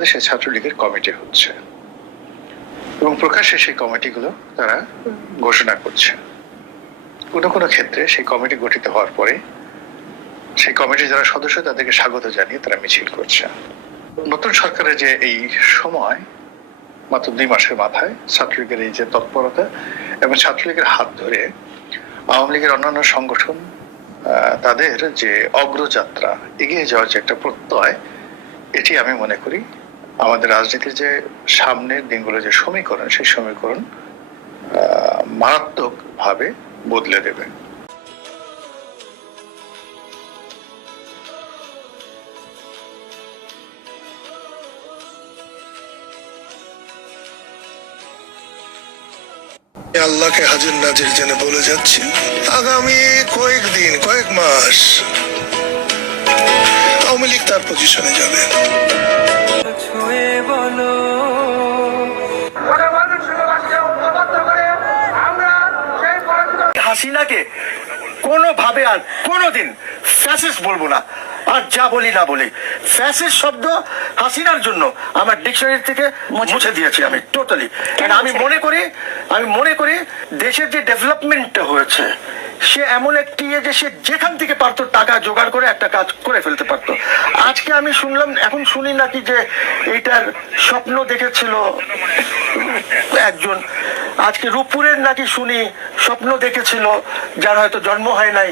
বাংলাদেশে ছাত্রলীগের কমিটি হচ্ছে এবং প্রকাশ্যে সেই কমিটিগুলো তারা ঘোষণা করছে। কোনো কোনো ক্ষেত্রে সেই কমিটি গঠিত হওয়ার পরে সেই কমিটির যারা সদস্য তাদেরকে স্বাগত জানিয়ে তারা মিছিল করছে। নতুন সরকারের যে এই সময় মাত্র 2 মাসের মাথায় ছাত্রলীগের এই যে তৎপরতা এবং ছাত্রলীগের হাত ধরে আওয়ামী লীগের অন্যান্য সংগঠন তাদের যে অগ্রযাত্রা, এগিয়ে যাওয়ার যে একটা প্রত্যয়, এটি আমি মনে করি আমাদের রাজনীতির যে সামনের দিনগুলো যে সমীকরণ, সেই সমীকরণ মারাত্মক ভাবে বদলে দেবে। আল্লাহকে হাজির নাজির জেনে বলে যাচ্ছি, আগামী কয়েকদিন, কয়েক মাস আওয়ামী লীগ তার পজিশনে যাবে। হাসিনাকে কোনোভাবে আর কোনোদিন ফ্যাসিস্ট বলবো না, আর যা বলি না বলি ফ্যাসিস্ট শব্দ হাসিনার জন্য আমার ডিকশনারি থেকে মুছে দিয়েছি আমি টোটালি। আমি মনে করি দেশের যে ডেভেলপমেন্টটা হয়েছে, সে এমন একটি যে সে যেখান থেকে পারতো টাকা জোগাড় করে একটা কাজ করে ফেলতে পারতো। আজকে আমি শুনলাম, এখন শুনি নাকি যে এইটার স্বপ্ন দেখেছিল একজন, আজকে রূপপুরের নাকি শুনি স্বপ্ন দেখেছিল যার হয়তো জন্ম হয় নাই।